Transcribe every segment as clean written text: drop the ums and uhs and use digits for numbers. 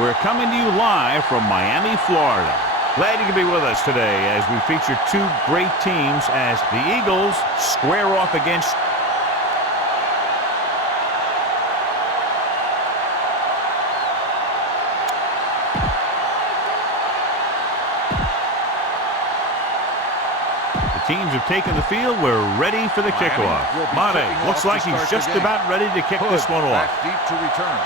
We're coming to you live from Miami, Florida. Glad you can be with us today as we feature two great teams as the Eagles square off against teams have taken the field. We're ready for the kickoff. Madden looks like he's just about ready to kick this one off. Deep to return.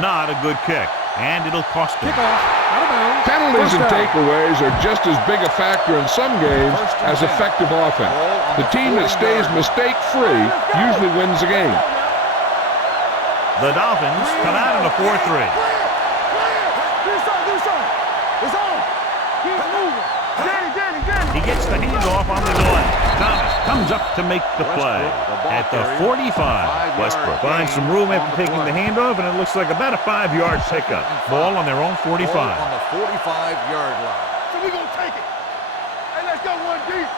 Not a good kick, and it'll cost him. Penalties and takeaways are just as big a factor in some games as effective offense. The team that stays mistake-free usually wins the game. The Dolphins come out in a 4-3. He gets the handoff on the delay. Thomas comes up to make the play at the 45. Westbrook finds some room after taking the handoff, and it looks like about a 5-yard pickup. Ball on their own 45. On the 45-yard line. So we're going to take it. Hey, let's go one deep.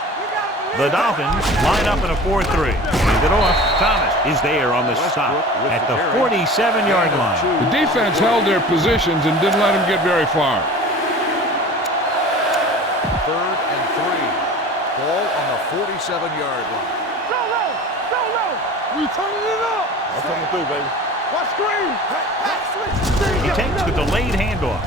The Dolphins line up in a 4-3. Hand it off. Thomas is there on the stop at the 47-yard line. The defense held their positions and didn't let them get very far. 3rd and 3. Ball on the 47-yard line. Go low. Go low. We turning it up. I'm coming through, baby. Watch screen. He takes the delayed handoff.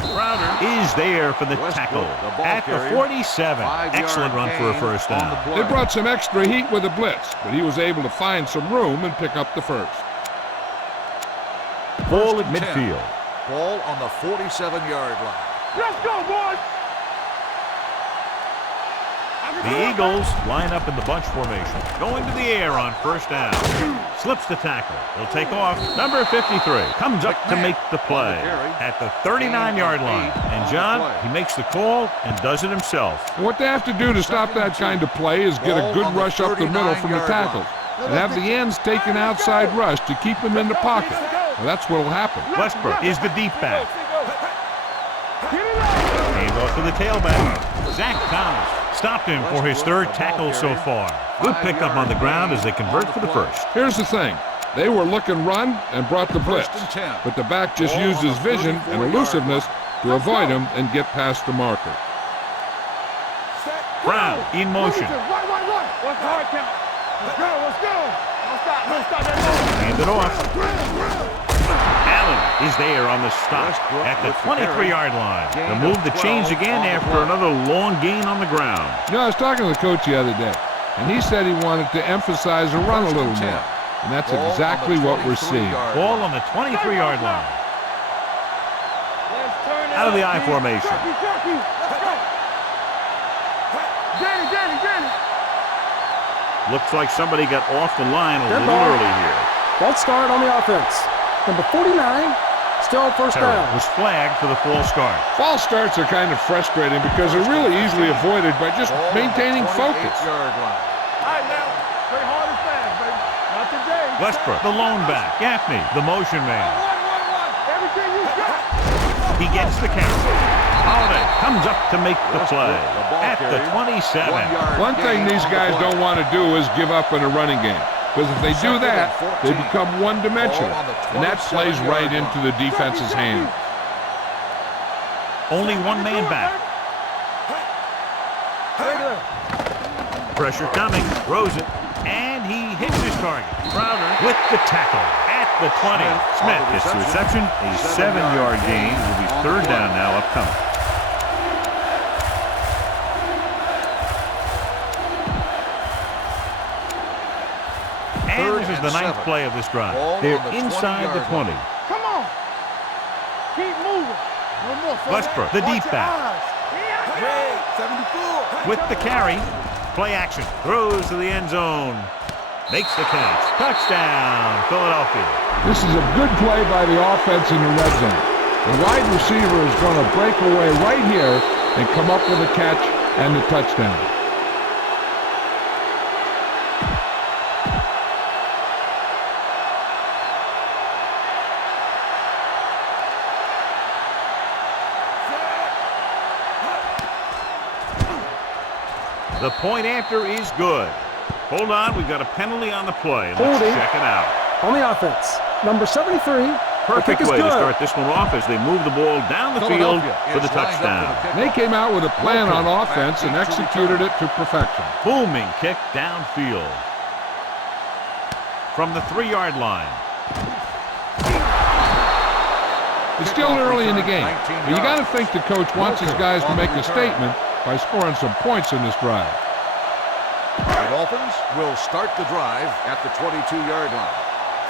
Crowder is there for the tackle at the 47. Excellent run for a first down. They brought some extra heat with a blitz, but he was able to find some room and pick up the first. Ball at midfield. Ball on the 47-yard line. Let's go, boys. The Eagles line up in the bunch formation. Going to the air on first down. Slips the tackle. He'll take off. Number 53 comes up to make the play at the 39-yard line. And John, he makes the call and does it himself. What they have to do to stop that kind of play is get a good rush up the middle from the tackles and have the ends take an outside rush to keep them in the pocket. Well, that's what will happen. Westbrook is the deep back. Hands off to the tailback. Zach Thomas stopped him for his third tackle so far. Good pickup on the ground as they convert for the first. Here's the thing. They were looking run and brought the blitz, but the back just used his vision and elusiveness to avoid him and get past the marker. Brown in motion. What's hard count? Let's go. Don't stop that motion. Hand it off. Allen is there on the stop at the 23-yard line. The move to change again after another long gain on the ground. You know, I was talking to the coach the other day, and he said he wanted to emphasize the run a little more. And that's exactly what we're seeing. Ball on the 23-yard line. Out of the I formation. Looks like somebody got off the line a little early here. Let's start on the offense. Number 49, still first down. Was flagged for the false start. False starts are kind of frustrating because they're really easily avoided by just maintaining focus. All right, now, play hard and fast, baby. Not today. Westbrook, the lone back. Gaffney, the motion man. Everything you got. He gets the count. Holiday comes up to make the play at the 27. One thing these guys don't want to do is give up in a running game. Because if they do that, they become one-dimensional, and that plays right into the defense's hand. Only one man back. Pressure coming, throws it, and he hits his target. Crowder with the tackle at the 20. Smith gets the reception, a 7-yard gain. It will be third down now upcoming. And this is the 9th play of this drive. They're inside the 20. Come on. Keep moving. No more. Westbrook, the deep back. Red, 74. With the carry. Play action. Throws to the end zone. Makes the catch. Touchdown, Philadelphia. This is a good play by the offense in the red zone. The wide receiver is going to break away right here and come up with a catch and the touchdown. The point after is good. Hold on, we've got a penalty on the play. Let's Holding. check it out. On the offense, number 73. Perfect way to start this one off as they move the ball down the field for the touchdown. They came out with a plan on offense and executed it to perfection. Booming kick downfield. From the 3-yard line. It's still early in the game, but you got to think the coach wants his guys to make a statement by scoring some points in this drive. The Dolphins will start the drive at the 22-yard line.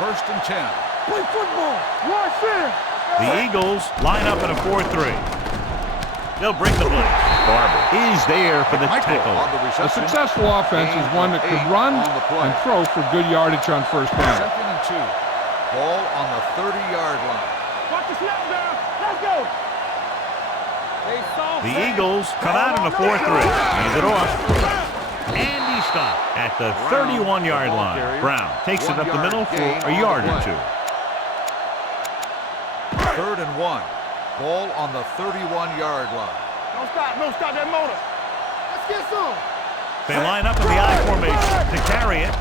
1st and 10. Play football. Right there. The Eagles line up in a 4-3. They'll bring the blitz. Barber is there for the tackle. A successful offense is one that could run and throw for good yardage on first down. 2nd and 2. Ball on the 30-yard line. Watch the snap down. Let's go. The Eagles come out in a 4-3. Hands it off. And he stopped at the 31-yard line. Brown takes it up the middle for a yard or two. 3rd and 1. Ball on the 31-yard line. Don't stop that motor. Let's get some. They line up in the I formation to carry it.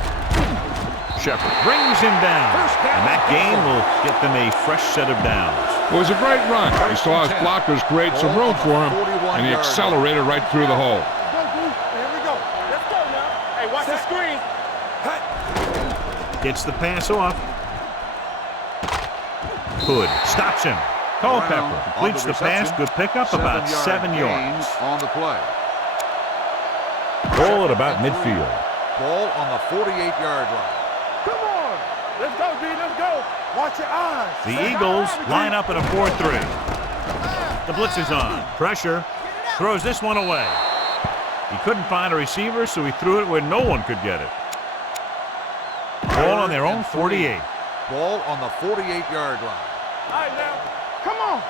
Shepard brings him down. And that gain will get them a fresh set of downs. It was a great run. He saw his blockers create some room for him, and he accelerated right through the hole. Here we go. Let's go now. Hey, watch the screen. Gets the pass off. Hood stops him. Culpepper completes the pass. Good pickup, about 7 yards. On the play. Ball at about midfield. Ball on the 48-yard line. Come on. Let's go, D. Let's go. Watch your eyes. The Eagles line up in a 4-3. The blitz is on. Pressure. Throws this one away. He couldn't find a receiver, so he threw it where no one could get it. Ball on their own 48. Ball on the 48-yard line. All right, now. Come on.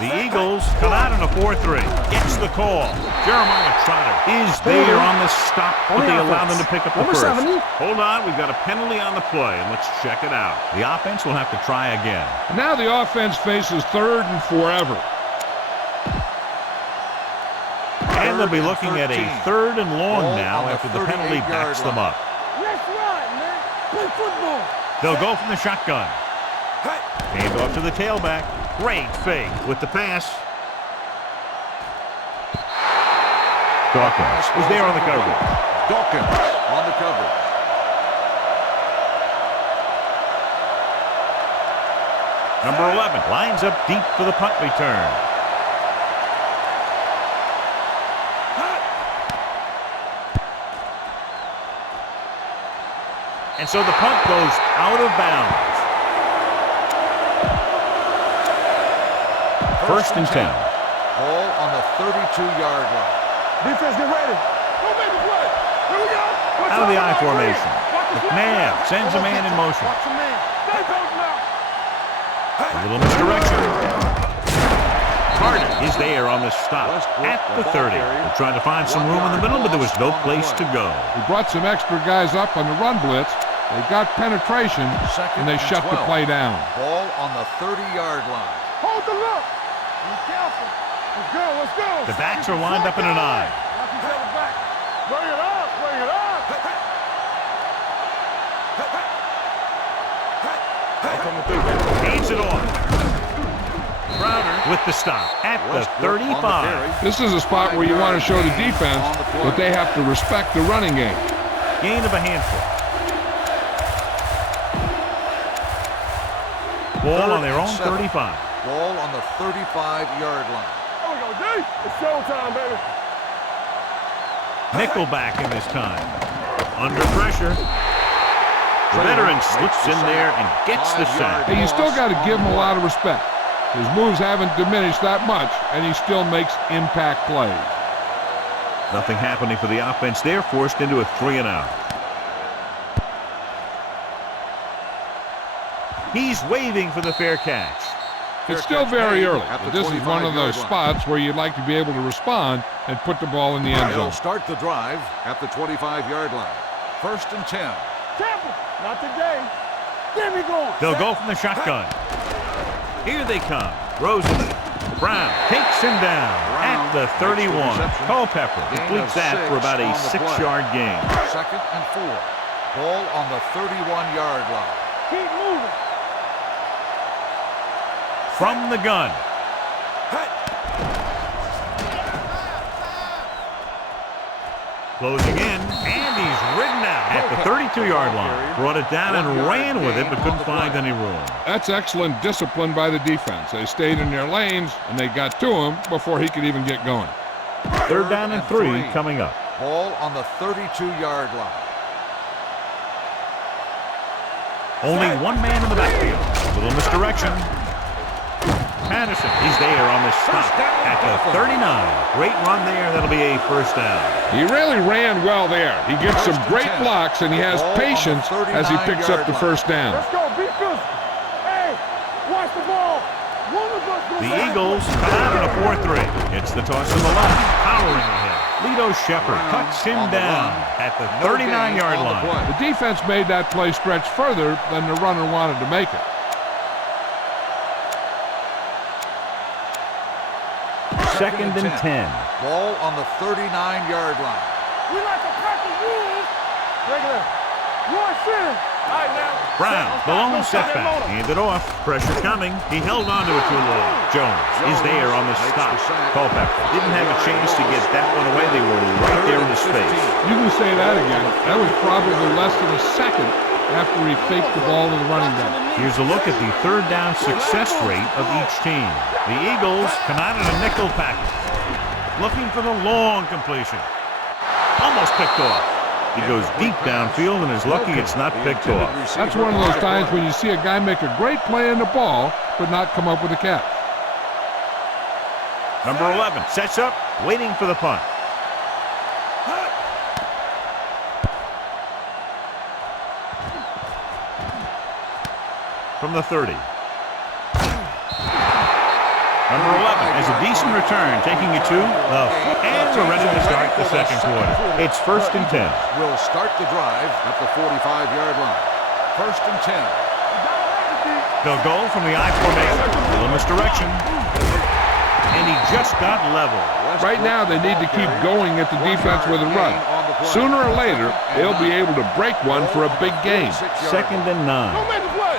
The Eagles come out in a 4-3. Gets the call. Jeremiah Trotter is there on the stop, but they allow them to pick up the Number first. 70. Hold on, we've got a penalty on the play, and let's check it out. The offense will have to try again. Now the offense faces 3rd and forever. And they'll be looking at a 3rd and long now after the penalty backs them up. Let's run, man. Play football. They'll go from the shotgun. Hand off to the tailback. Great fake with the pass. Dawkins is there on the coverage. Dawkins on the coverage. Number 11 lines up deep for the punt return. And so the punt goes out of bounds. 1st and 10. Ball on the 32-yard line. Defense, get ready. Go make a play. Here we go. Out of the I formation. McNabb sends a man in motion. Watch the man. Stay close now. A little misdirection. Carter is there on the stop at the 30. They're trying to find some room in the middle, but there was no place to go. He brought some extra guys up on the run blitz. They got penetration, and they shut the play down. Ball on the 30-yard line. Hold the look. Be careful. Let's go. Let's go. The backs are lined up in an I. Watch each other back. Bring it up. Bring it up. Hands it off. Crowder with the stop at the 35. This is a spot where you want to show the defense that they have to respect the running game. Gain of a handful. Ball on their own 35. Ball on the 35-yard line. There we go, D. It's showtime, baby. Nickelback in this time. Under pressure. The veteran slips in there and gets the sack. Hey, you still got to give him a lot of respect. His moves haven't diminished that much, and he still makes impact plays. Nothing happening for the offense. They're forced into a 3-and-out. He's waving for the fair catch. It's still very early, but this is one of those spots where you'd like to be able to respond and put the ball in the end zone. They'll start the drive at the 25-yard line. 1st and 10. Careful. Not today. Get me going. They'll go from the shotgun. Here they come. Rosen Brown takes him down at the 31. Culpepper completes that for about a 6-yard gain. 2nd and 4. Ball on the 31-yard line. Keep moving. From the gun. Closing in, and he's ridden out at the 32-yard line. Brought it down and ran with it, but couldn't find any room. That's excellent discipline by the defense. They stayed in their lanes, and they got to him before he could even get going. 3rd down and 3 coming up. Ball on the 32-yard line. Only one man in the backfield. Little misdirection. Patterson, he's there on the stop at the 39. Great run there. That'll be a 1st down. He really ran well there. He gets some great blocks, and he has patience as he picks up the 1st down. Let's go. Be physical. Hey, watch the ball. One of us The Eagles come out in a 4-3. It's the toss to the left. Powering ahead. Lito Shepherd cuts him down at the 39-yard line. The defense made that play stretch further than the runner wanted to make it. 2nd and 10. Ball on the 39-yard line. We like to practice rules. Regular. One center. All right, now. Brown, the lone setback. Handed off. Pressure coming. He held on to it too long. Jones is there on the stop. Culpepper didn't have a chance to get that one away. They were right there in his face. You can say that again. That was probably less than a second after he faked the ball to the running back. Here's a look at the 3rd down success rate of each team. The Eagles come out in a nickel package. Looking for the long completion. Almost picked off. He goes deep downfield and is lucky it's not picked off. That's one of those times when you see a guy make a great play on the ball, but not come up with a catch. Number 11 sets up, waiting for the punt. From the 30. Number 11 has a decent return, taking it to the and we're ready to start the 2nd quarter. It's 1st and 10. Will start the drive at the 45-yard line. 1st and 10. They'll go from the I formation. A little misdirection. And he just got level. Right now, they need to keep going at the defense with a run. Sooner or later, they'll be able to break one for a big gain. 2nd and 9. Don't make a play.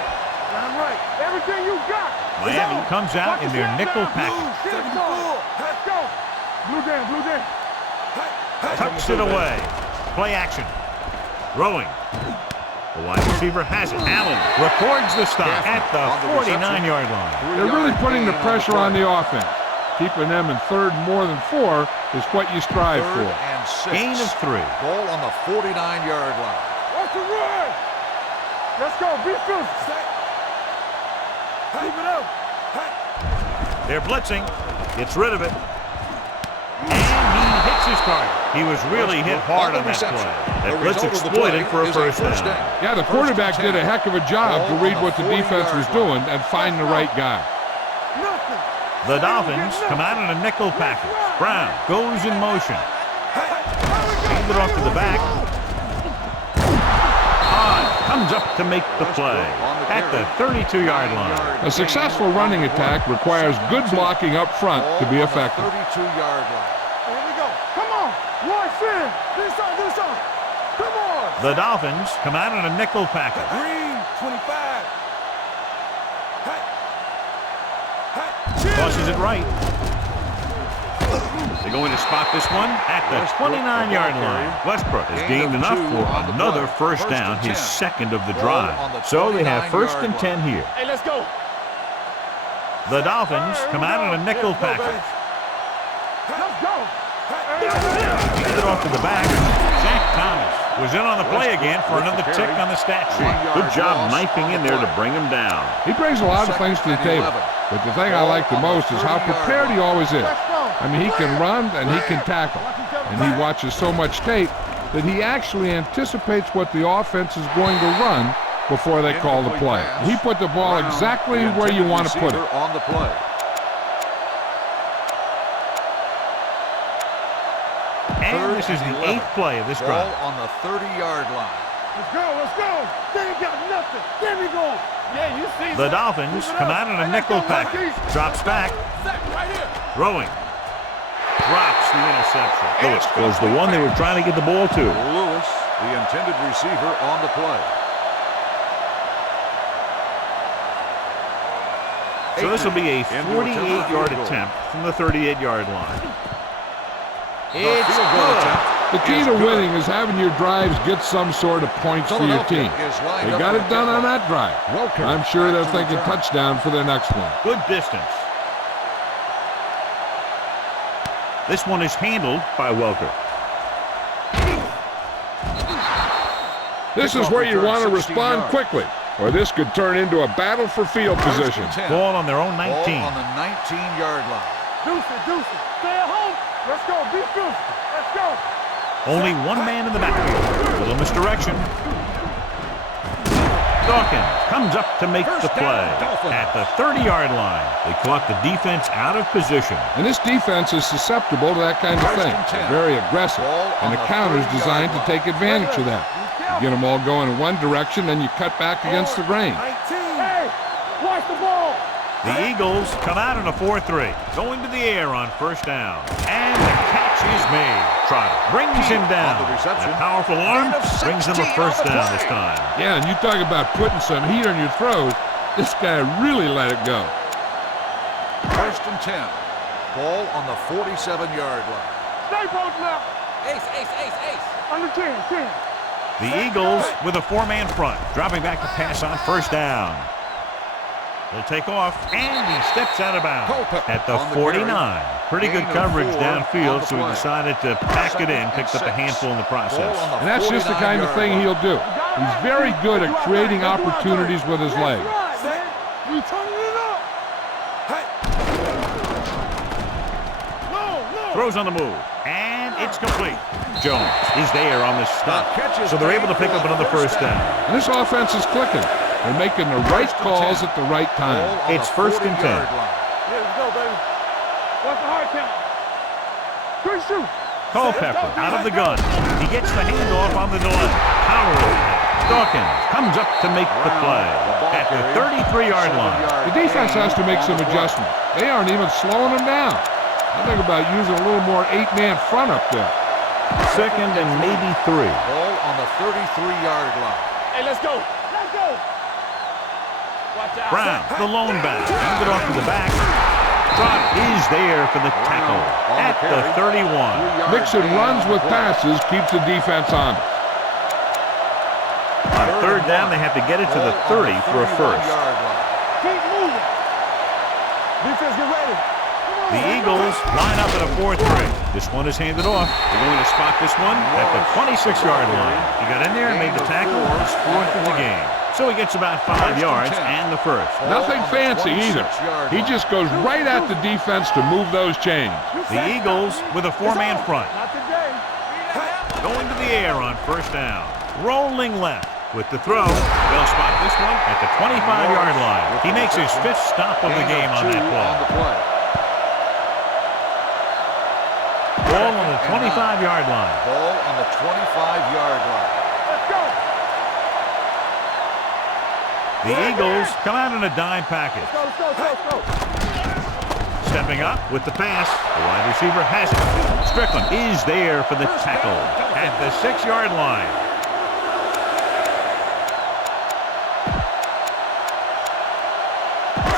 Damn right. Everything you got. Miami comes out in their nickel package. Let's go. Let's go. Blue jam, blue jam. Tucks it away. Play action. Throwing. The wide receiver has it. Allen records the stop at the 49-yard line. They're really putting the pressure on the offense. Keeping them in 3rd more than 4 is what you strive 3rd for. and 6. Gain of 3. Ball on the 49-yard line. What's the run? Let's go. Be physical. Keep it up. They're blitzing. Gets rid of it. And he hits his target. He was really hit hard on that play. That blitz exploited for a 1st down. Yeah, the quarterback did a heck of a job to read what the defense was doing and find the right guy. The Dolphins come out in a nickel package. Brown goes in motion. Handed off to the back. Comes up to make the play at the 32-yard line. A successful running attack requires good blocking up front to be effective. 32-yard line. Here we go. Come on. One center. Do something. Come on. The Dolphins come out in a nickel package. Green, 25. Tosses it right. They're going to spot this one at the 29-yard line. Westbrook has gained enough for another 1st down, his 2nd of the drive. So they have 1st and 10 here. Hey, let's go. The Dolphins come out in a nickel package. Let's go. Handed it off to the back. Zach Thomas was in on the play again for another tick on the stat sheet. Good job knifing in there to bring him down. He brings a lot of things to the table, but the thing I like the most is how prepared he always is. I mean, he can run and he can tackle, and he watches so much tape that he actually anticipates what the offense is going to run before they call the play. He put the ball exactly where you want to put it. On the play. And this is the 8th play of this drive. Ball on the 30-yard line. Let's go, let's go. They ain't got nothing. There we go. Yeah, you see The Dolphins come out in a nickel package. Drops back. Right here. Throwing. Drops the interception. Lewis was the one they were trying to get the ball to. Lewis, the intended receiver on the play. So this will be a 48-yard attempt from the 38-yard line. It's good. The key to winning is having your drives get some sort of points for your team. They got it done on that drive. I'm sure they're thinking touchdown for their next one. Good distance. This one is handled by Welker. This is where you want to respond quickly, or this could turn into a battle for field position. Ball on their own 19. Ball on the 19-yard line. Deuce it. Stay at home. Let's go. Be physical. Let's go. Only one man in the backfield. A little misdirection. Dawkins comes up to make the play at the 30-yard line. They caught the defense out of position. And this defense is susceptible to that kind of thing. They're very aggressive, and the counter's designed to take advantage of that. You get them all going in one direction, then you cut back against the grain. Hey, watch the ball. The Eagles come out in a 4-3. Going to the air on first down. And the catch is made. Trotter brings him down. That powerful arm brings him a first down this time. Yeah, and you talk about putting some heat on your throws. This guy really let it go. First and 10. Ball on the 47-yard line. Stay posted up. Ace. Under 10. The Eagles with a four-man front. Dropping back to pass on first down. He'll take off, and he steps out of bounds at the 49. Pretty good coverage downfield, so he decided to pack it in, picked up a handful in the process. And that's just the kind of thing he'll do. He's very good at creating opportunities with his legs. We turning it up. Throws on the move, and it's complete. Jones is there on the stop, so they're able to pick up another first down. And this offense is clicking. They're making the right calls at the right time. It's first and 10. Yeah, let's go, baby. What's the hard count? Good shoot. Culpepper out of the gun. He gets the handoff on the delay. Power. Dawkins comes up to make the play at the 33-yard line. The defense has to make some adjustments. They aren't even slowing them down. I think about using a little more 8-man front up there. Second and maybe 3. Ball on the 33-yard line. Hey, let's go. Brown, the lone back, hands it off to the back. Trot is there for the tackle at the 31. Mixing runs with passes keeps the defense on. On third down, they have to get it to the 30 for a first. Keep moving. Defense, get ready. The Eagles line up at a 4-3. This one is handed off. They're going to spot this one at the 26-yard line. He got in there and made the tackle. He's fourth in the game. So he gets about 5 yards and the first. Nothing fancy either. He just goes right at the defense to move those chains. The Eagles with a four-man front. Not today. Going to the air on first down. Rolling left with the throw. They'll spot this one at the 25-yard line. He makes his 5th stop of the game on that play. Ball on the 25-yard line. Ball on the 25-yard line. Let's go. The Eagles come out in a dime package. Let's go. Stepping up with the pass. The wide receiver has it. Strickland is there for the tackle at the 6-yard line.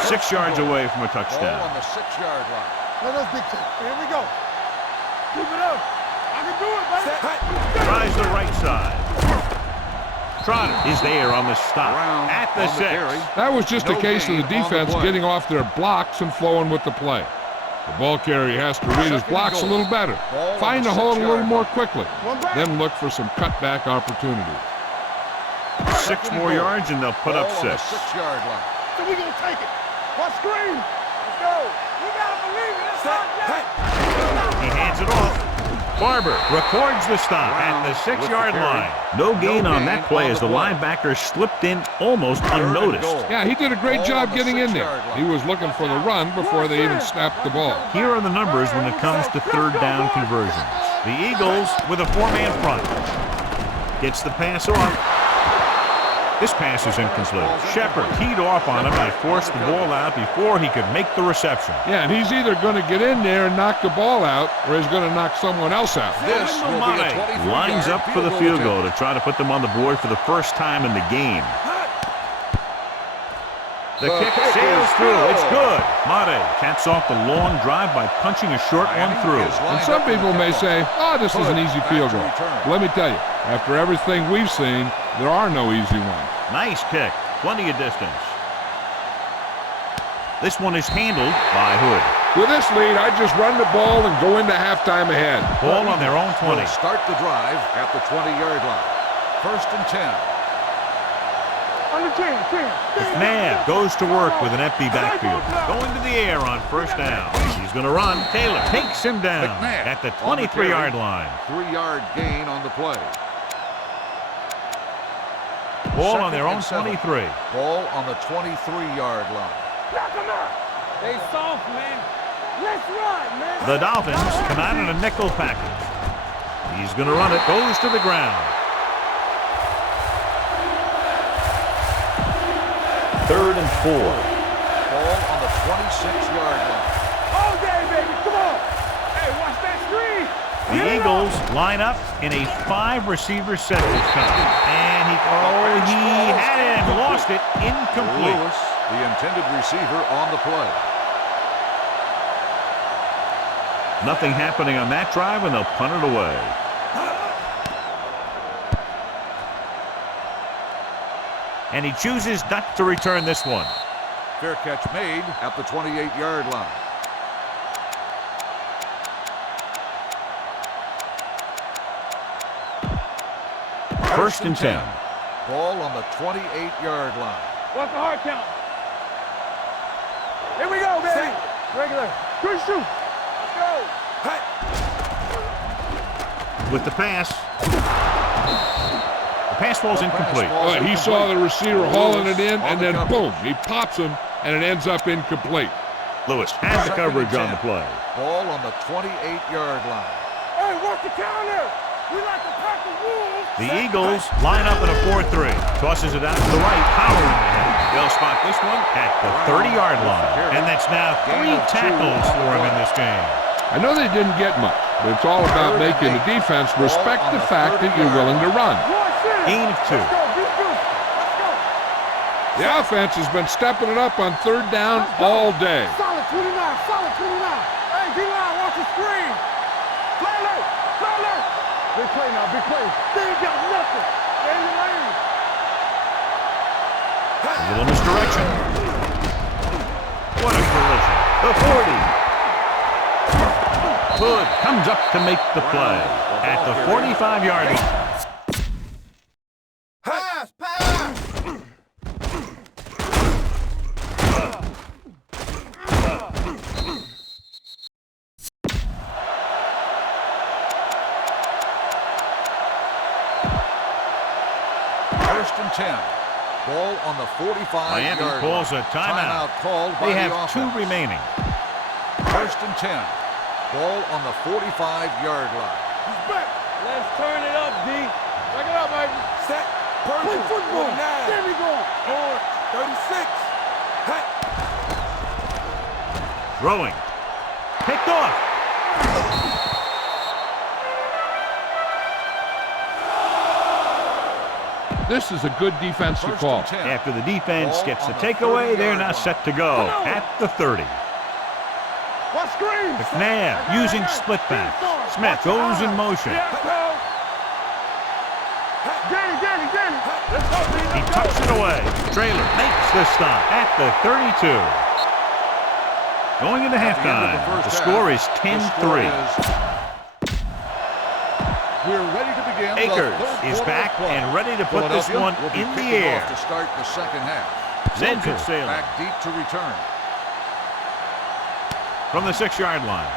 Six yards away from a Ball touchdown. on the 6-yard line. Let us dictate. Here we go. Keep it up. I can do it, baby. Tries the right side. Trotter is there on the stop at the 6. That was just a case of the defense getting off their blocks and flowing with the play. The ball carrier has to read his blocks a little better, find the hole a little more quickly, then look for some cutback opportunities. 6 more yards and they'll put up 6. 6-yard line. So we gonna take it. What screen? Let's go. We gotta believe it. It's not yet. He hands it off. Barber records the stop at the 6-yard line. No gain on that play as the linebacker slipped in almost unnoticed. Yeah, he did a great job getting in there. He was looking for the run before they even snapped the ball. Here are the numbers when it comes to third down conversions. The Eagles with a 4-man front. Gets the pass off. This pass is incomplete. Shepard teed off on him and forced the ball out before he could make the reception. Yeah, and he's either going to get in there and knock the ball out, or he's going to knock someone else out. This will be a 23-yard lines up for the field goal to try to put them on the board for the first time in the game. The kick sails through. It's good. Mate caps off the long drive by punching a short one through. And some people may say, oh, this is an easy field goal. Let me tell you, after everything we've seen, there are no easy ones. Nice kick. Plenty of distance. This one is handled by Hood. With this lead, I just run the ball and go into halftime ahead. Ball on their own 20. We'll start the drive at the 20-yard line. 1st and 10. Under 10. McNabb goes to work with an empty backfield. Going to the air on first down. He's going to run. Taylor takes him down McNabb at the 23-yard line. 3-yard gain on the play. Ball on their own 23. Ball on the 23-yard line. Knock him out. They soft, man. Let's run, man. The Dolphins come out in a nickel package. He's going to run it. Goes to the ground. 3rd and 4. Ball on the 26-yard line. All day, baby. Come on. Hey, watch that screen. The Eagles line up in a 5-receiver set this time. And he had it and lost it. Incomplete. Lewis, the intended receiver, on the play. Nothing happening on that drive, and they'll punt it away. And he chooses not to return this one. Fair catch made at the 28-yard line. First and 10. Ball on the 28-yard line. What's the hard count? Here we go, baby. Regular. Good shoot. Let's go. With the pass. The pass falls incomplete. He saw the receiver hauling it in, and then boom, he pops him, and it ends up incomplete. Lewis has the coverage on the play. Ball on the 28-yard line. Hey, work the counter. We like to pack the wolves. The Eagles line up in a 4-3. Tosses it out to the right, power in the head. They'll spot this one at the 30-yard line. And that's now 3 tackles for him in this game. I know they didn't get much, but it's all about making the defense respect the fact that you're willing to run. Gain of 2. The offense has been stepping it up on 3rd down all day. Solid 29. Hey, D-line, watch the screen. Play late. Big play now, big play. They ain't got nothing. Stay in the lane. A little misdirection. What a collision. The 40. Hood comes up to make the play at the 45-yard line. First and 10. Ball on the 45-yard line. Miami calls a timeout. Called by They the have offense. 2 remaining. First and 10. Ball on the 45-yard line. He's back. Let's turn it up, D. Back it up, baby. Set. Play football. There we go. On 36. Hey. Throwing. Picked off. This is a good defensive First call. and 10. After the defense Ball gets the on the takeaway, they're 30-yard now line. set to go at the 30. Watch screen. McNabb using split back. Smith goes in motion. Danny. He tucks it away. Trailer makes the stop at the 32. Going into At the end of halftime, the the first score half, is the score 10-3. is- We're ready to begin. Akers the third is quarter back of play. and ready to put this Philadelphia one will be in the kicking air. off to start the second half. Sends it sailing Back deep to return. from the 6-yard line.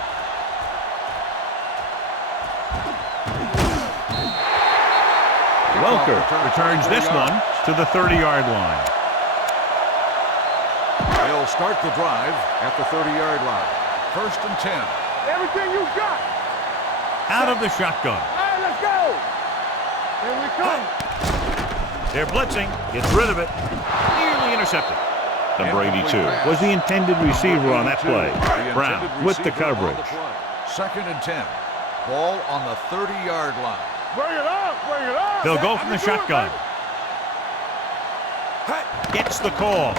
Welker returns this one to the 30-yard line. They'll start the drive at the 30-yard line. First and 10. Everything you got. Out of the shotgun. All right, let's go. Here we come. They're blitzing. Gets rid of it. Nearly intercepted. Number 82 was the intended receiver on that play. Brown with the coverage. 2nd and 10. Ball on the 30-yard line. Bring it up, bring it up. They'll go from the shotgun. Gets the call.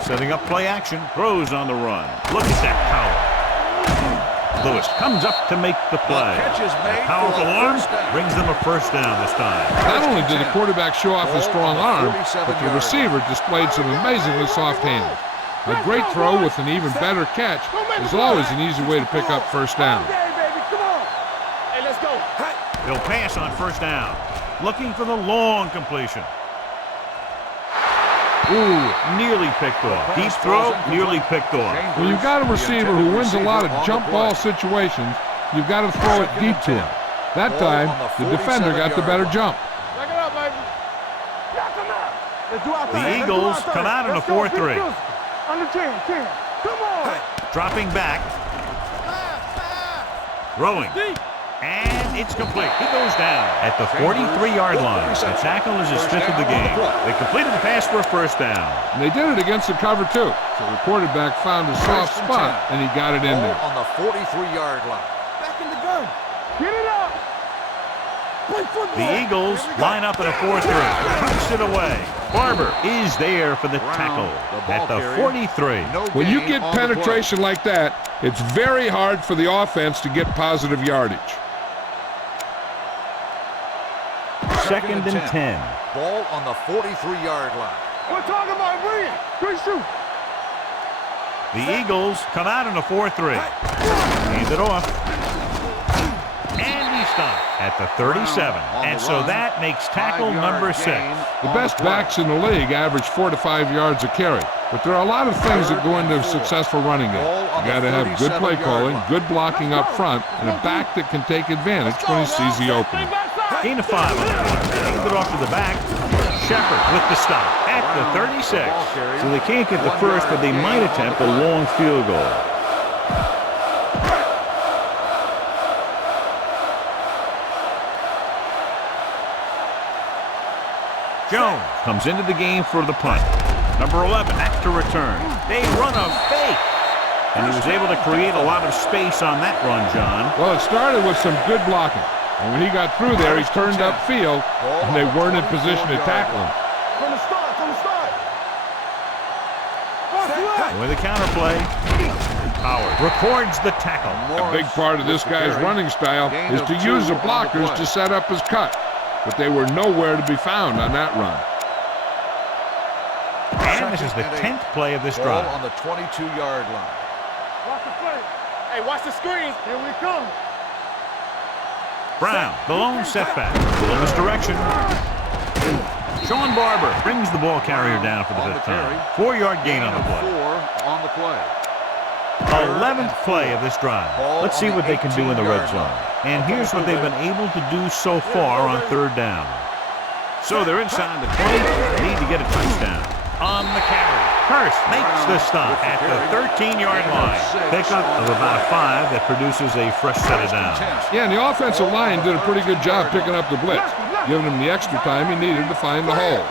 Setting up play action. Throws on the run. Look at that power. Lewis comes up to make the play. A powerful arm brings them a first down this time. Not only did the quarterback show off his strong arm, but the receiver displayed some amazingly soft hands. A great throw with an even better catch is always an easy way to pick up first down. Hey, let's go. He'll pass on first down. Looking for the long completion. Ooh, nearly picked off. Deep throw, nearly picked off. When you've got a receiver who wins a lot of jump ball situations, you've got to throw it deep to him. That time, the defender got the better jump. Back it up, baby. Let's do our thing. The Eagles come out in a 4-3. Under 10. Come on. Dropping back. Throwing. And it's complete. He goes down at the 43-yard line. The tackle is his 5th of the game. They completed the pass for a first down. And they did it against the cover, too. So the quarterback found a soft spot, and he got it in there. On the 43-yard line. Back in the gun. Get it up. Play football. The Eagles line up in a 4-3. Puts it away. Barber is there for the tackle at the 43. When you get penetration like that, it's very hard for the offense to get positive yardage. 2nd and 10. Ball on the 43-yard line. We're talking about bring it. Good shoot. The Eagles come out in a 4-3. Hand it off. And he stopped at the 37. And so that makes tackle number 6. The best backs in the league average 4 to 5 yards a carry. But there are a lot of things that go into a successful running game. You got to have good play calling, good blocking up front, and a back that can take advantage when he sees the opening. Gain of 5 on that one. Hand it off to the back. Shepard with the stop at the 36. So they can't get the first, but they might attempt a long field goal. Jones comes into the game for the punt. Number 11 back to return. They run a fake. And he was able to create a lot of space on that run, John. Well, it started with some good blocking. And when he got through there, he turned upfield, and they weren't in position to tackle him. From the start. With a counterplay, Howard records the tackle. A big part of this guy's running style is to use the blockers to set up his cut. But they were nowhere to be found on that run. And this is the 10th play of this drive. On the 22-yard line. Watch the play. Hey, watch the screen. Here we come. Brown, the lone setback. Pulling this direction. Sean Barber brings the ball carrier down for the 5th time. 4-yard gain on the play. 4 on the play. 11th play of this drive. Let's see what they can do in the red zone. And here's what they've been able to do so far on 3rd down. So they're inside the 20. They need to get a touchdown. On the carry, Hurst makes the stop at the 13-yard line. Pickup of about 5 that produces a fresh set of downs. Yeah, and the offensive line did a pretty good job picking up the blitz, giving him the extra time he needed to find the hole.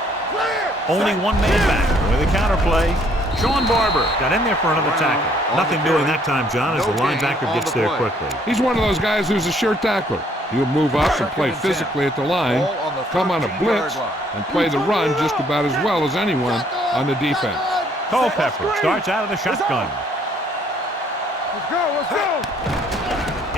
Only one man back with a counterplay. Sean Barber got in there for another tackle. Nothing doing that time, John, as the linebacker gets there quickly. He's one of those guys who's a sure tackler. He'll move up and play physically at the line, come on a blitz, and play the run just about as well as anyone on the defense. Culpepper starts out of the shotgun. Let's go.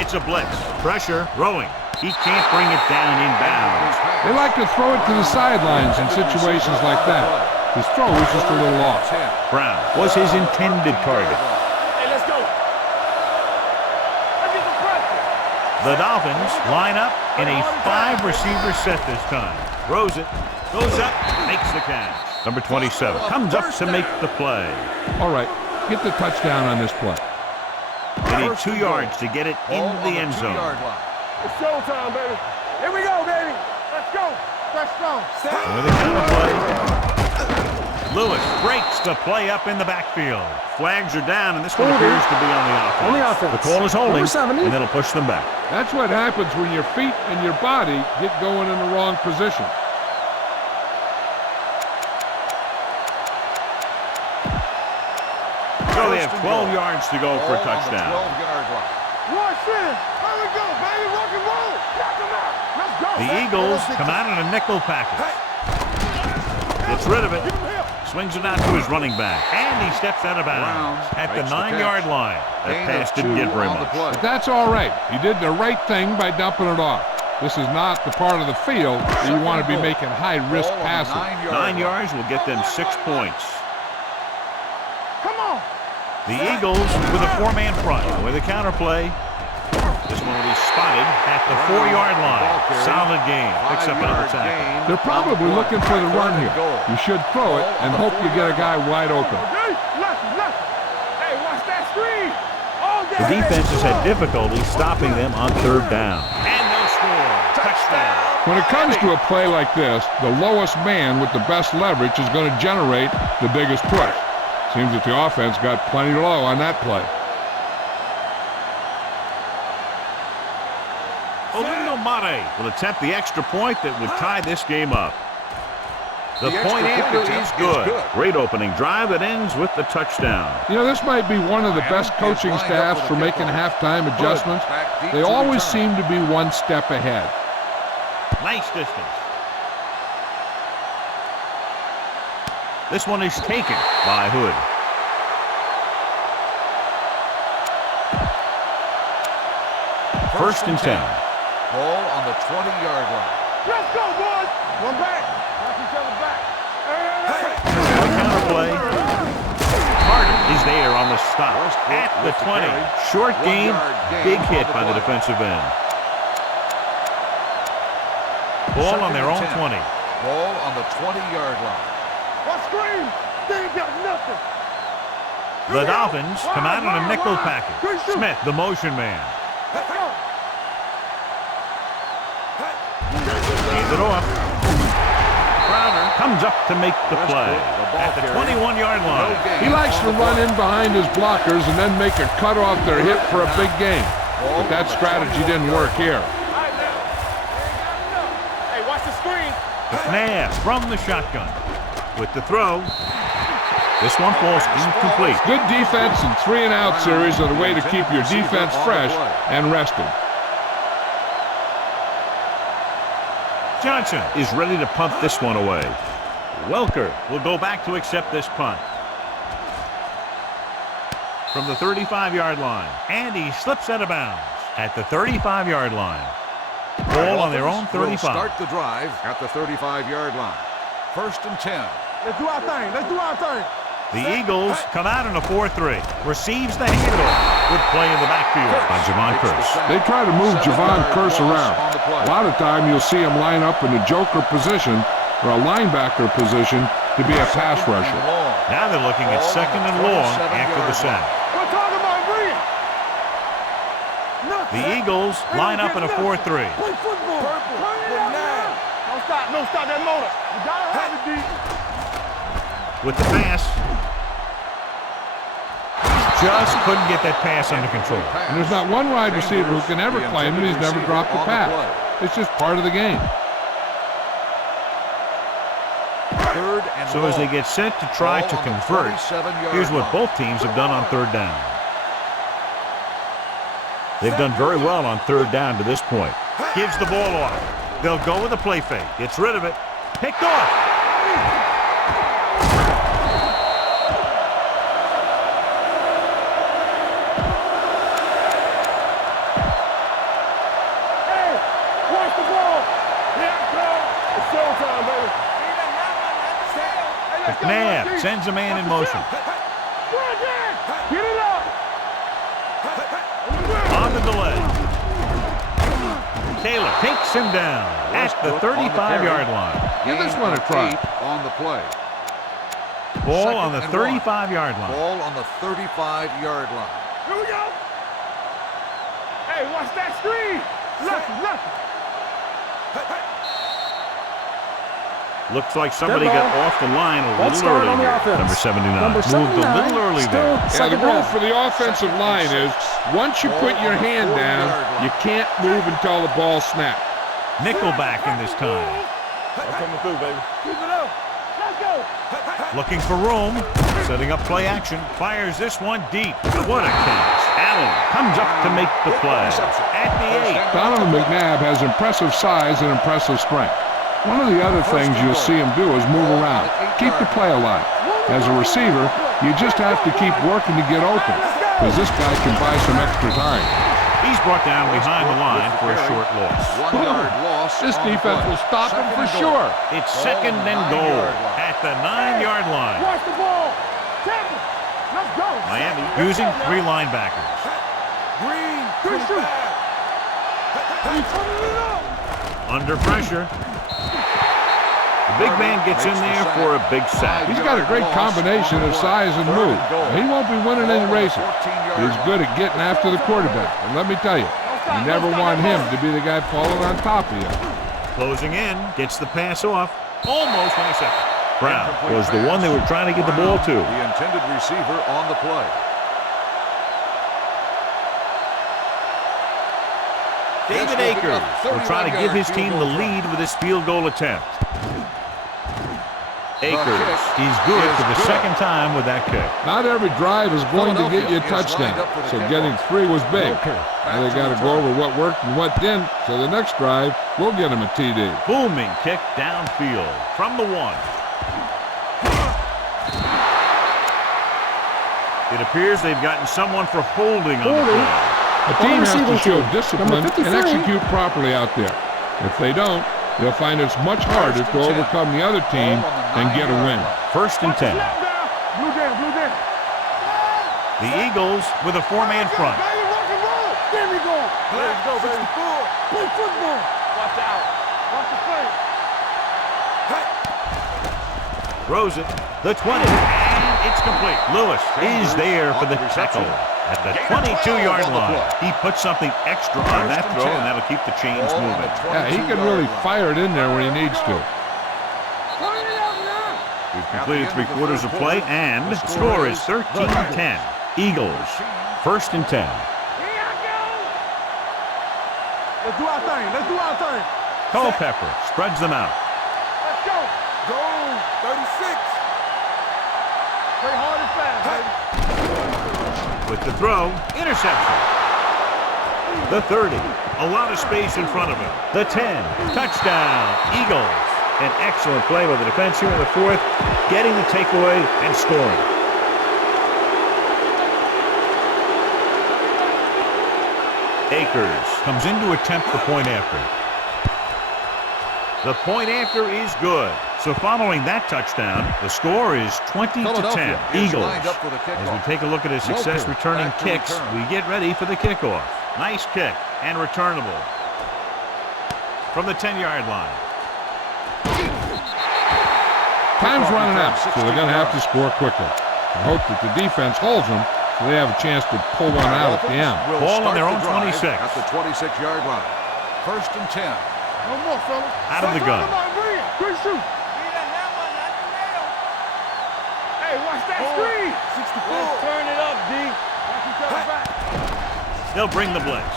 It's a blitz. Pressure, throwing. He can't bring it down inbounds. They like to throw it to the sidelines in situations like that. His throw was just a little off. Brown was his intended target. Hey, let's go. Let's get the pressure. The Dolphins line up in a 5-receiver set this time. Throws it, goes up, makes the catch. Number 27 comes up to make the play. All right, get the touchdown on this play. They need 2 yards to get it into the end zone. It's showtime, baby. Here we go, baby. Let's go. Touchdown. With a counterplay. Lewis breaks the play up in the backfield. Flags are down, and this one appears to be on the offense. On the offense. The call is holding, Number 70. and it'll push them back. That's what happens when your feet and your body get going in the wrong position. 12 yards to go for a touchdown. 12-yard line. Rush in. There we go, baby. Rock and roll. Knock him out. Let's go. The Eagles come out in a nickel package. Gets rid of it. Swings it out to his running back. And he steps out of bounds at the 9-yard line. That pass didn't get very much. But that's all right. He did the right thing by dumping it off. This is not the part of the field that you want to be making high-risk passes. 9 yards will get them 6 points. Come on. The Eagles with a 4-man front with a counterplay. This one will be spotted at the 4-yard line. Solid game. Picks up another tackle. They're probably looking for the run here. You should throw it and hope you get a guy wide open. Hey, watch that screen. The defense has had difficulty stopping them on 3rd down. And they'll score. Touchdown. When it comes to a play like this, the lowest man with the best leverage is going to generate the biggest push. Seems that the offense got plenty low on that play. Mate will attempt the extra point that would tie this game up. The point after is good. Great opening drive that ends with the touchdown. You know, this might be one of the best coaching staffs for making halftime adjustments. They always seem to be one step ahead. Nice distance. This one is taken by Hood. First and 10. Ball on the 20-yard line. Let's go, boys. One back. Knock each other back. The counterplay. Carter is there on the stop at the 20. Short game, big hit by the defensive end. Ball on their own 20. Ball on the 20-yard line. What screen? They ain't got nothing. The Dolphins come out in a nickel package. Smith, the motion man. Hands it off. Crowder comes up to make the play at the 21-yard line. He likes to run in behind his blockers and then make a cut off their hip for a big gain. But that strategy didn't work here. Hey, watch the screen. McNabb from the shotgun with the throw. This one falls incomplete. Good defense and 3-and-out series are the way to keep your defense fresh and rested. Johnson is ready to punt this one away. Welker will go back to accept this punt. From the 35-yard line. And he slips out of bounds at the 35-yard line. Ball on their own 35. Start the drive at the 35-yard line. First and 10. Let's do our thing. Let's do our thing. The Eagles come out in a 4-3. Receives the handoff. Good play in the backfield by Javon Curse. They try to move Javon Curse around. A lot of time you'll see him line up in a joker position or a linebacker position to be a pass rusher. Now they're looking at 2nd and long after the sack. We're talking about brilliant. The Eagles line up in a 4-3. Play football. Don't stop that motor. You gotta have it, D. With the pass. Just couldn't get that pass under control. And there's not one wide receiver who can ever claim that he's never dropped a pass. It's just part of the game. So as they get set to try to convert, here's what both teams have done on 3rd down. They've done very well on 3rd down to this point. Gives the ball off. They'll go with a play fake. Gets rid of it. Picked off. McNabb sends a man in motion. Get it up. On the delay. Taylor takes him down at the 35-yard line. Give this one a try. On the play. Ball on the 35-yard line. Ball on the 35-yard line. Here we go. Hey, watch that screen. Nothing. Looks like somebody got off the line a little early here. Number 79. Moved a little early there. Yeah, the rule for the offensive line is once you put your hand down, you can't move until the ball snaps. Nickelback in this time. I'm coming through, baby. Keep it up. Looking for room. Setting up play action. Fires this one deep. What a catch. Allen comes up to make the play. At the 8. Donovan McNabb has impressive size and impressive strength. One of the other things you'll see him do is move around. Keep the play alive. As a receiver, you just have to keep working to get open, because this guy can buy some extra time. He's brought down behind the line for a short loss. 1 yard loss. This defense will stop him for sure. It's second and goal at the 9-yard line. Watch the ball. Tackle. Let's go. Miami using 3 linebackers. Green. Good shoot. He's turning it up. Under pressure. The big man gets in there for a big sack. He's got a great combination of size and move. He won't be winning any races. He's good at getting after the quarterback. And let me tell you, you never want him to be the guy falling on top of you. Closing in, gets the pass off. Almost intercepted. Brown was the one they were trying to get the ball to. The intended receiver on the play. David Akers will try to give his team the lead with his field goal attempt. Akers, he's good for the second time with that kick. Not every drive is going to get you a touchdown, so getting 3 was big. Now they got to go over what worked and what didn't, so the next drive will get him a TD. Booming kick downfield from the 1. It appears they've gotten someone for holding on the play. A team has to show discipline and execute properly out there. If they don't, they'll find it's much harder to overcome the other team and get a win. First and 10. Blue down, blue down. The Eagles with a 4-man front. Baby, rock and roll. There we go. Let's go, baby. Play football. Watch out. Watch the play. Throws it. The 20. And it's complete. Lewis is there for the tackle at the 22-yard line. He puts something extra on that throw, and that'll keep the chains moving. Yeah, he can really fire it in there when he needs to. We've completed 3 quarters of play, and the score is 13-10. Eagles, first and 10. Let's do our thing. Let's do our thing. Culpepper spreads them out. Let's go. Go. 36. Play hard and fast, baby. With the throw, interception. The 30, a lot of space in front of him. The 10, touchdown, Eagles. An excellent play by the defense here in the 4th, getting the takeaway and scoring. Akers comes in to attempt the point after. The point after is good. So following that touchdown, the score is 20-10. Eagles. As we take a look at his success returning kicks, we get ready for the kickoff. Nice kick and returnable from the 10-yard line. Time's running out, so they're going to have to score quickly. I hope that the defense holds them so they have a chance to pull one out at the end. Ball on their own 26. At the 26-yard line. First and 10. No more, fellas. Out of the gun. Good shoot. Hey, watch that screen. 64. Turn it up, D. Watch each other back. They'll bring the blitz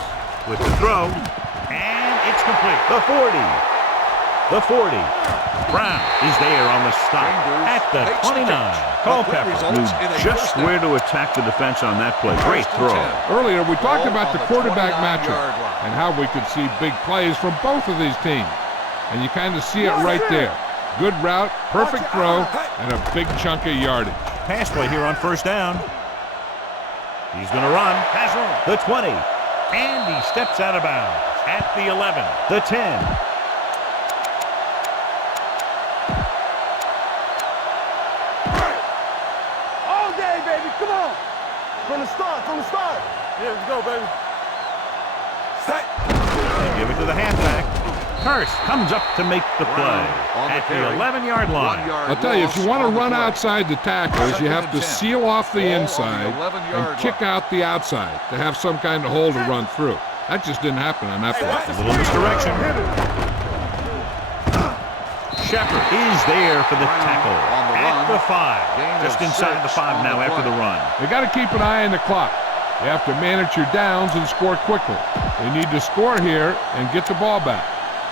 with the throw, and it's complete. The 40. The 40. Brown is there on the stop at the 29. Culpepper knew just where to attack the defense on that play. Great throw. Earlier, we talked about the quarterback matchup and how we could see big plays from both of these teams. And you kind of see it right there. Good route, perfect throw, and a big chunk of yardage. Pass play here on first down. He's going to run. Has room. The 20. And he steps out of bounds at the 11. The 10. From the start. Here we go, baby. Set. They give it to the halfback. Hurst comes up to make the play at the 11-yard line. I'll tell you, if you want to run outside the tackles, you have to seal off the inside and kick out the outside to have some kind of hole to run through. That just didn't happen on that play. A little misdirection. Shepard is there for the tackle at the 5. Just inside the 5 now after the run. They got to keep an eye on the clock. You have to manage your downs and score quickly. They need to score here and get the ball back.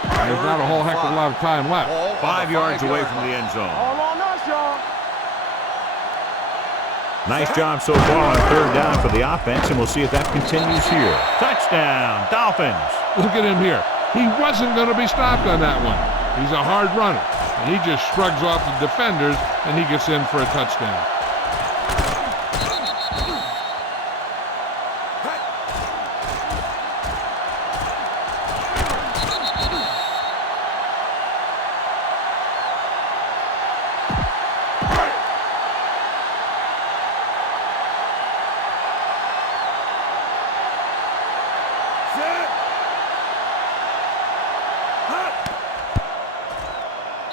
There's not a whole heck of a lot of time left. 5 yards away from the end zone. All on us. Nice job so far on third down for the offense, and we'll see if that continues here. Touchdown, Dolphins. Look at him here. He wasn't going to be stopped on that one. He's a hard runner, and he just shrugs off the defenders, and he gets in for a touchdown.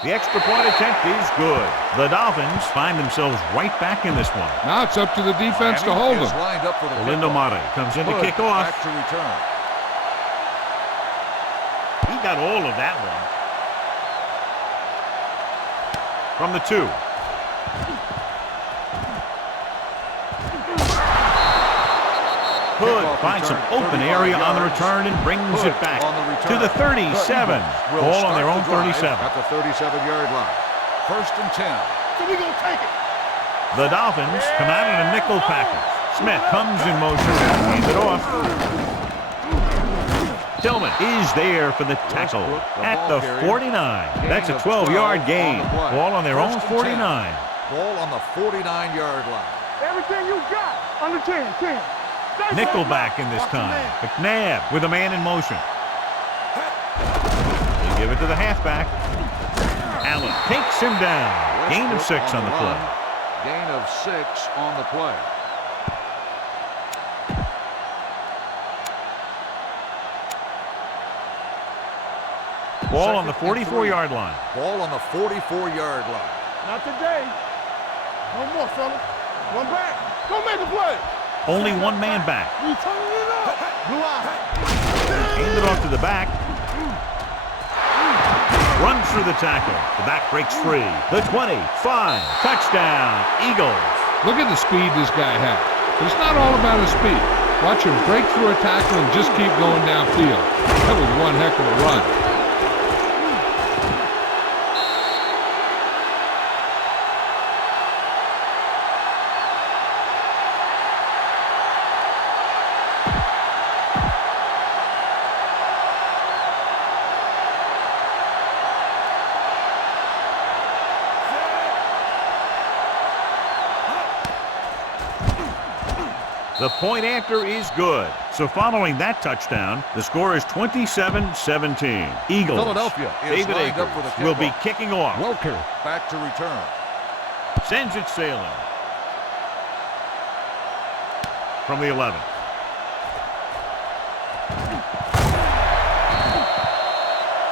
The extra point attempt is good. The Dolphins find themselves right back in this one. Now it's up to the defense to hold them. Lined up for the Lindo Mate comes in to kick off. Back to return. He got all of that one. From the 2. Hood finds some open area on the return and brings it back to the 37. Ball on their own 37. At the 37-yard line. First and 10. So we gonna take it. The Dolphins come out in a nickel package. Smith comes in motion. Hands it off. Tillman is there for the tackle at the 49. That's a 12-yard gain. Ball on their own 49. Ball on the 49-yard line. Everything you got. Under 10. Nickelback in this time. McNabb with a man in motion. They give it to the halfback. Allen takes him down. Gain of 6 on the play. Gain of 6 on the play. Ball on the 44-yard line. Ball on the 44-yard line. Not today. No more, fellas. One back. Go make a play. Only one man back. You turning it up. Blue eye. Hand it off to the back. Runs through the tackle. The back breaks free. The 25. Touchdown, Eagles. Look at the speed this guy has. But it's not all about his speed. Watch him break through a tackle and just keep going downfield. That was one heck of a run. The point after is good. So following that touchdown, the score is 27-17. Eagles. Philadelphia is David lined up Akers for the will be kickoff. kicking off. Welker back to return. Sends it sailing. From the 11.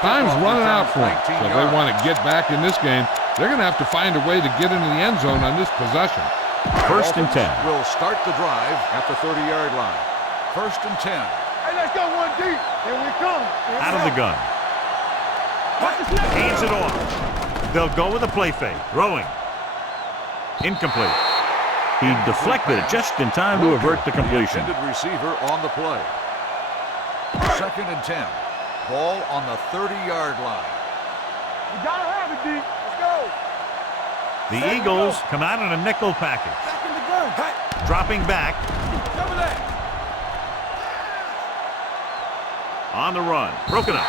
Time's running out for them. So if they want to get back in this game, they're going to have to find a way to get into the end zone on this possession. First and 10. Will start the drive at the 30-yard line. First and 10. Hey, let's go one deep. Here we come. Out of the gun. Hands it off. They'll go with a play fake. Throwing. Incomplete. He deflected it just in time to avert the completion. The intended receiver on the play. Second and 10. Ball on the 30-yard line. You gotta have it, D. Let's go. The Eagles come out in a nickel package. Back in the gun. Hey. Dropping back. Cover that. On the run. Broken up.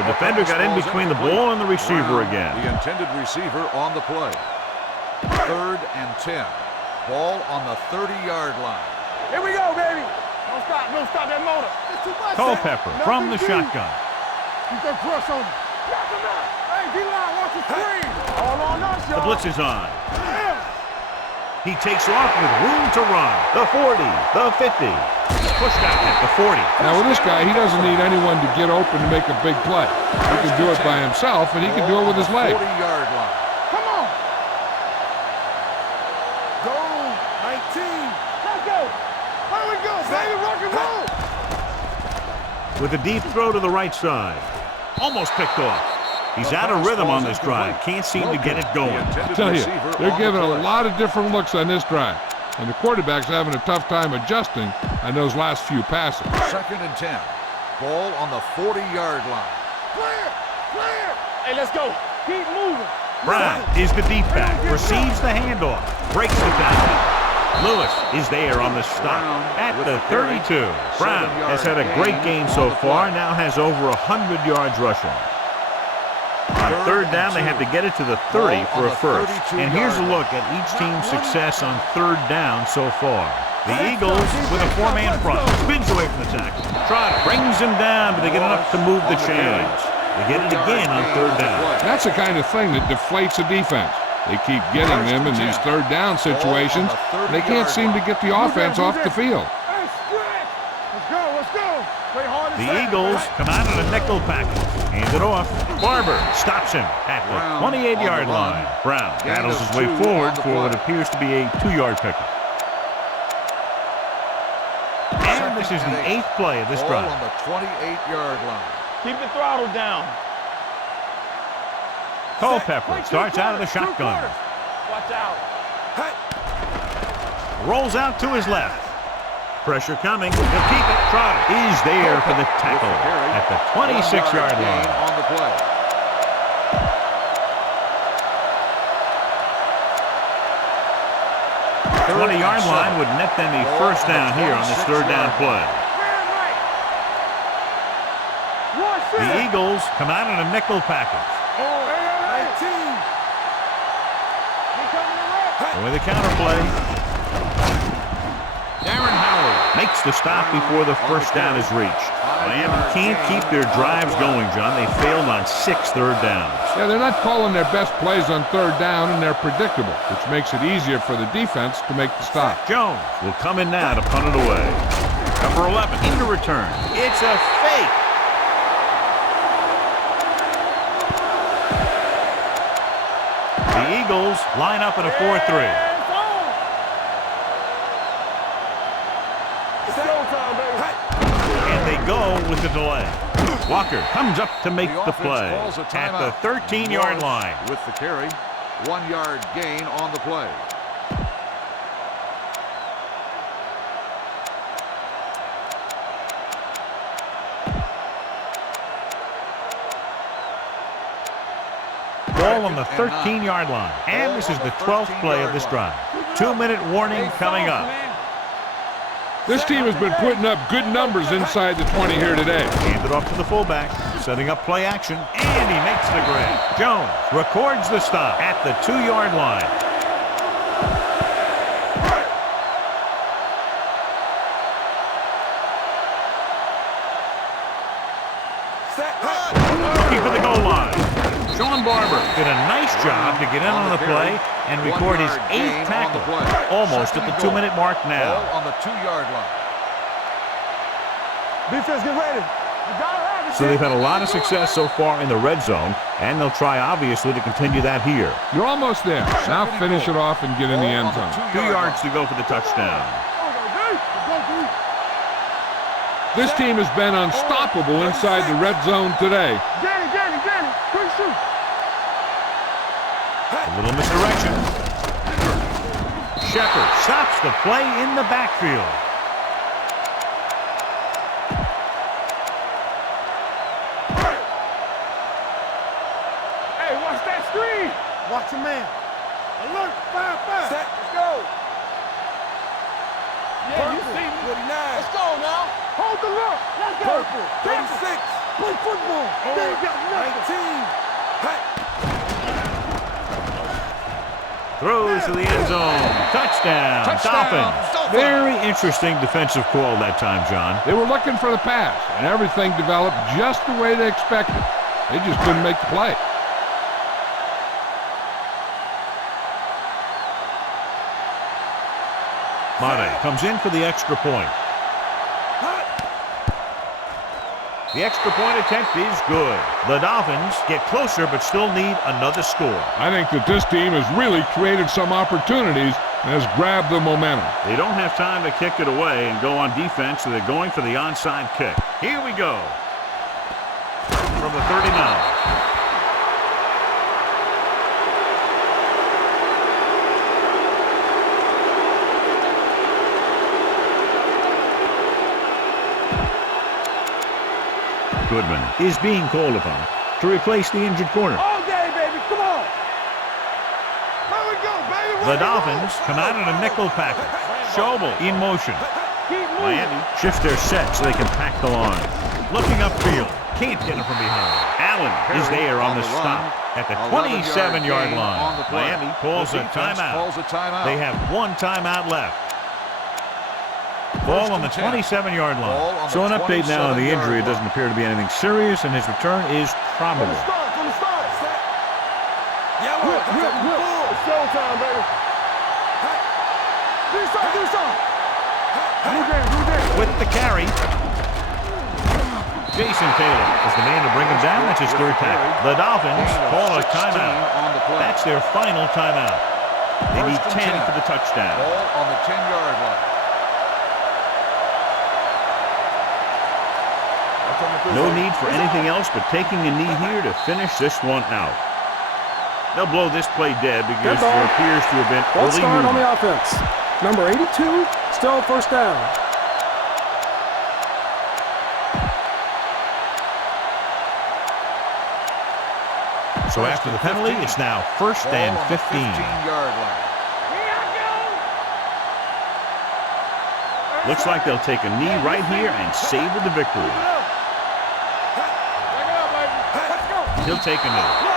The defender got in between the ball and the receiver again. The intended receiver on the play. Third and 10. Ball on the 30-yard line. Here we go, baby. Don't stop that motor. It's too much. Culpepper from the shotgun. Keep that brush on him. Knock him out. Hey, D-line, watch the screen. All on us, y'all. The blitz is on. He takes off with room to run. The 40, the 50. Pushed out at the 40. Now with this guy, he doesn't need anyone to get open to make a big play. He can do it by himself, and he can do it with his leg. 40-yard line. Come on. Go, 19. Let's go. Here we go, baby. Rock and roll. With a deep throw to the right side. Almost picked off. He's out of rhythm on this drive. Can't seem to get it going. I tell you, they're giving a lot of different looks on this drive. And the quarterback's having a tough time adjusting on those last few passes. Second and 10. Ball on the 40-yard line. Clear. Hey, let's go. Keep moving. Brown is the deep back, receives the handoff, breaks the tackle. Lewis is there on the stop at the 32. Brown has had a great game so far, now has over 100 yards rushing. On third down, they have to get it to the 30 for a first. And here's a look at each team's success on third down so far. The Eagles with a four-man front, spins away from the tackle. Trotter brings him down, but they get enough to move the chains. They get it again on third down. That's the kind of thing that deflates a defense. They keep getting them in these third down situations. They can't seem to get the offense off the field. The Eagles come out in a nickel package. Hands it off. Barber stops him at the 28-yard line. Brown battles his way forward for what appears to be a 2-yard pickup. And this is the 8th play of this drive. On the 28-yard line. Keep the throttle down. Culpepper starts out of the shotgun. Watch out. Rolls out to his left. Pressure coming. He'll keep it. Trotter is there for the tackle at the 26-yard line. On the play. The 20-yard line would net them a first down here on this third down play. The Eagles come out in a nickel package. With a counterplay. Darren Howard makes the stop before the first down is reached. Miami can't keep their drives going, John. They failed on 6 third downs. Yeah, they're not calling their best plays on third down, and they're predictable, which makes it easier for the defense to make the stop. Jones will come in now to punt it away. Number 11 into return. It's a fake. The Eagles line up in a 4-3. And they go with the delay. Walker comes up to make the play at the 13-yard line. With the carry, 1-yard gain on the play. Ball on the 13-yard line. And this is the 12th play of this drive. 2-minute warning coming up. This team has been putting up good numbers inside the 20 here today. Handed off to the fullback, setting up play action, and he makes the grab. Jones records the stop at the 2-yard line. Looking for the goal line. Sean Barber did a nice job to get in on the play and record his 8th tackle, almost at the 2-minute mark now. On the 2-yard line. Defense, get ready. So they've had a lot of success so far in the red zone, and they'll try, obviously, to continue that here. You're almost there. Now finish it off and get in the end zone. 2 yards to go for the touchdown. This team has been unstoppable inside the red zone today. Danny, quick shoot. A little misdirection. Shepard stops the play in the backfield. Hey, watch that screen. Watch your man. Alert, 5-5. Set, let's go. Yeah, you see me. 49. Let's go now. Hold the look. Let's go. Purple, 36. Play football. They ain't got nothing. 19. Throws to the end zone. Touchdown. Dolphins. Very interesting defensive call that time, John. They were looking for the pass, and everything developed just the way they expected. They just couldn't make the play. Madden comes in for the extra point. The extra point attempt is good. The Dolphins get closer but still need another score. I think that this team has really created some opportunities and has grabbed the momentum. They don't have time to kick it away and go on defense, so they're going for the onside kick. Here we go. From the 39. Goodman is being called upon to replace the injured corner. All day, baby. Come on. The Dolphins come out in a nickel package. Schobel in motion. Miami shifts their set so they can pack the line. Looking upfield. Can't get it from behind. Allen is there on the stop at the 27-yard line. Miami calls a timeout. They have one timeout left. Ball on the 27-yard line. So an update now on the injury. It doesn't appear to be anything serious, and his return is probable. It's showtime, baby. Do something. With the carry, Jason Taylor is the man to bring him down. That's his third tackle. The Dolphins call a timeout. That's their final timeout. They need 10 for the touchdown. Ball on the 10-yard line. No need for anything else but taking a knee here to finish this one out. They'll blow this play dead because there appears to have been Ball early start on movement. the offense. Number 82, still first down. So after the penalty, it's now first and 15. 15-yard line. Looks like they'll take a knee right here and savor the victory. He'll take a knee.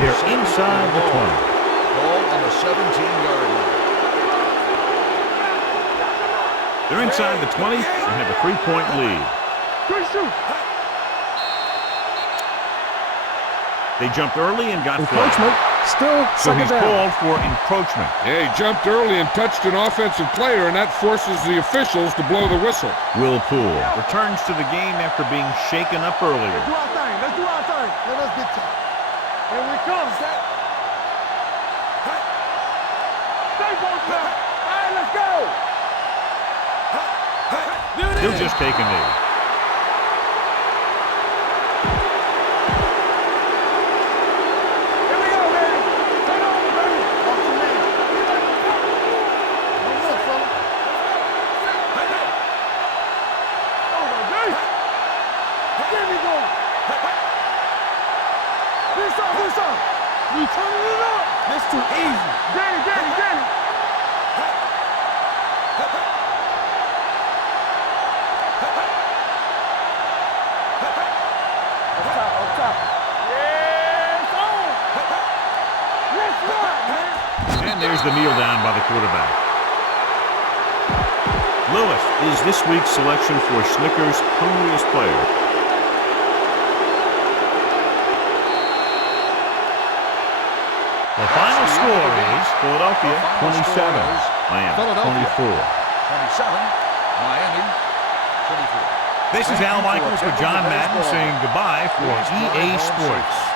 They're inside the 20. Ball on the 17-yard line. They're inside the 20 and have a 3-point lead. They jumped early and got Encroachment, still so second he's down. called for encroachment. Yeah, he jumped early and touched an offensive player, and that forces the officials to blow the whistle. Will Poole returns to the game after being shaken up earlier. Let's do our thing. Let us get to it. Here we come. Stay both now. All right, let's go. He'll just take a knee. Here we go, baby. Take over, baby. Walk to me. What's up, fella? Oh, my God. Get me going. Do something. You turning it up. That's too easy. Get it. Up top. Yeah, it's on. Let's run, man. And there's the kneel down by the quarterback. Lewis is this week's selection for Snicker's hungriest player. The final score is Philadelphia 27, Miami 24. 27, Miami 24. This is Al Michaels with John Madden saying goodbye for EA Sports.